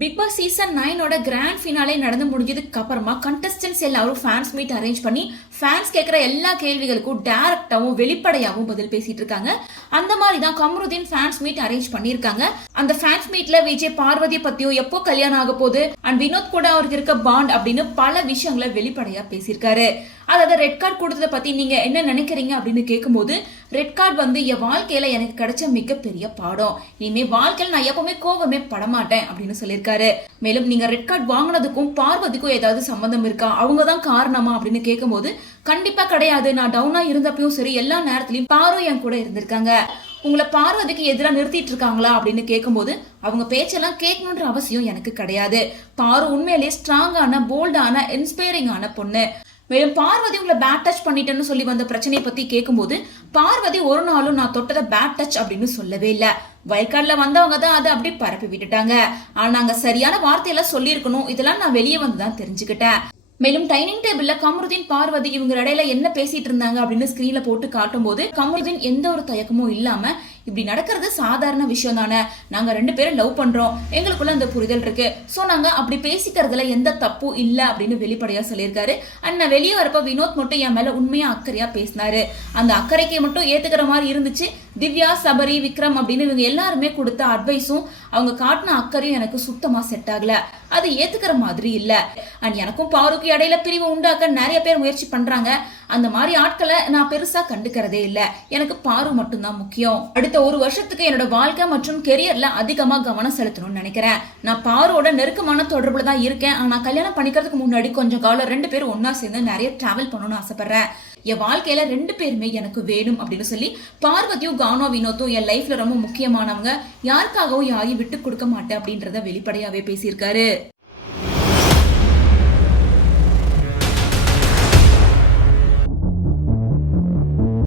Big Boss season 9 grand finale நடந்து முடிஞ்சதுக்கு அப்புறமா கண்டஸ்டன்ஸ் எல்லாரும் ஃபேன்ஸ் மீட் அரேஞ்ச் பண்ணி ஃபேன்ஸ் கேட்குற எல்லா கேள்விகளுக்கும் டைரக்டாவும் வெளிப்படையாகவும் பதில் பேசிட்டு இருக்காங்க. அந்த மாதிரி தான் கமருதீன் ஃபேன்ஸ் மீட் அரேஞ்ச் பண்ணியிருக்காங்க. அந்த ஃபேன்ஸ் மீட்ல விஜய் பார்வதியை பத்தியும் எப்போ கல்யாணம் ஆக போகுது அண்ட் வினோத் கூட அவருக்கு இருக்க பாண்ட் அப்படின்னு பல விஷயங்களை வெளிப்படையா பேசியிருக்காரு. அதாவது ரெட் கார்டு கொடுத்ததை பத்தி நீங்க என்ன நினைக்கிறீங்க அப்படின்னு கேட்கும்போது, ரெட் கார்டு என் வாழ்க்கையில எனக்கு கிடைச்ச மிகப்பெரிய பாடம். இனிமே வாழ்க்கையில நான் எப்பவுமே கோவமே படமாட்டேன் அப்படின்னு சொல்லியிருக்காரு. மேலும் நீங்க ரெட் கார்டு வாங்கினதுக்கும் பார்வதிக்கும் ஏதாவது சம்பந்தம் இருக்கா, அவங்க தான் காரணமா அப்படின்னு கேட்கும்போது, கண்டிப்பா கிடையாது. நான் டவுனா இருந்தப்பயும் சரி, எல்லா நேரத்திலயும் பாரு என் கூட இருந்திருக்காங்க. உங்களை பார்வதிக்கு எதிராக நிறுத்திட்டு இருக்காங்களா அப்படின்னு கேட்கும்போது, அவங்க பேச்செல்லாம் கேட்கணுன்ற அவசியம் எனக்கு கிடையாது. பாரு உண்மையிலேயே ஸ்ட்ராங்கான, போல்டான, இன்ஸ்பைரிங்கான பொண்ணு. மேலும் பார்வதி உங்களை பேட் டச் பண்ணிட்டேன்னு சொல்லி வந்த பிரச்சனையை பத்தி கேட்கும்போது, பார்வதி ஒரு நாளும் நான் தொட்டதை பேட் டச் அப்படின்னு சொல்லவே இல்லை. வயக்காடுல வந்தவங்க தான் அதை அப்படி பரப்பி விட்டுட்டாங்க. ஆனா நாங்க சரியான வார்த்தையெல்லாம் சொல்லியிருக்கணும். இதெல்லாம் நான் வெளியே வந்துதான் தெரிஞ்சுக்கிட்டேன். மேலும் டைனிங் டேபிள்ல கமருதீன் பார்வதி இவங்க இடையில என்ன பேசிட்டு இருந்தாங்க அப்படின்னு ஸ்கிரீன்ல போட்டு காட்டும் போது, கமருதீன் எந்த ஒரு தயக்கமும் இல்லாம, இப்படி நடக்கிறது சாதாரண விஷயம் தானே, நாங்க 2 பேரும் லவ் பண்றோம், எங்களுக்குள்ள அந்த புரிதல் இருக்கு, சோ நாங்க அப்படி பேசிக்கிறதுல எந்த தப்பும் இல்ல அப்படின்னு வெளிப்படையா சொல்லியிருக்காரு. அண்ட் நான் வெளியே வரப்ப வினோத் மட்டும் என் மேல உண்மையா அக்கறையா பேசினாரு. அந்த அக்கறைக்கு மட்டும் ஏத்துக்கிற மாதிரி இருந்துச்சு. திவ்யா, சபரி, விக்ரம் அப்படின்னு இவங்க எல்லாருமே கொடுத்த அட்வைஸும் அவங்க காட்டின அக்கறையும் எனக்கு சுத்தமா செட் ஆகல. அது ஏத்துக்கிற மாதிரி இல்ல. அண்ட் எனக்கும் பாருக்கு இடையில பிரிவு உண்டாக்க நிறைய பேர் முயற்சி பண்றாங்க. அந்த மாதிரி ஆட்களை நான் பெருசா கண்டுக்கிறதே இல்ல. எனக்கு பாரு மட்டும்தான் முக்கியம். அடுத்த 1 வருஷத்துக்கு என்னோட வாழ்க்கை மற்றும் கெரியர்ல அதிகமா கவனம் செலுத்தணும்னு நினைக்கிறேன். நான் பாரோட நெருக்கமான தொடர்புல தான் இருக்கேன். ஆனா கல்யாணம் பண்ணிக்கிறதுக்கு முன்னாடி கொஞ்சம் காலம் 2 பேரும் ஒன்னா சேர்ந்து நிறைய டிராவல் பண்ணணும்னு ஆசைப்படுறேன். என் வாழ்க்கையில 2 பேருமே எனக்கு வேணும் அப்படின்னு சொல்லி பார்வதியும் கானோ வினோத்தும் என் லைஃப்ல ரொம்ப முக்கியமானவங்க, யாருக்காகவும் யாரையும் விட்டு கொடுக்க மாட்டேன் அப்படின்றத வெளிப்படையாவே பேசியிருக்காரு.